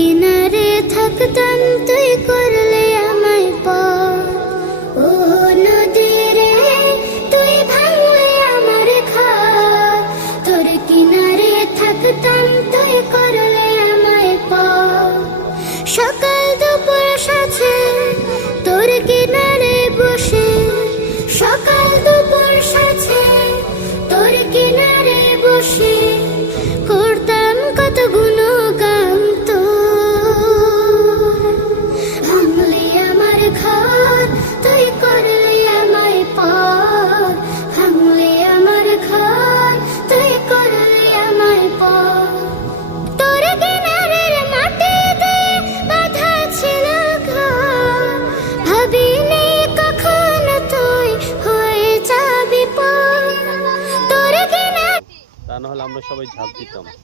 কিনারে থাকতাম তুই করলে আমায় পর। ও নদী রে তুই ভাঙলে আমার ঘর, তোর কিনারে থাকতাম তুই করলে আমায় পর। সকাল দুপুর সাথে তোর কিনারে বসে, সকাল দুপুর সাথে তোর কিনারে বসে করতাম কত গুণগান তোর। ভাঙলি আমার ঘর তুই করলি আমায় পর, ভাঙলি আমার ঘর তুই করলি আমায় পর। তোর কিনারের মাটিতে বাঁধা ছিল ঘর, ভাবিনি কখনো তুই হয়ে যাবি পর। তোর কিনারে তা না হলে আমরা সবাই ঝাঁপ দিতাম।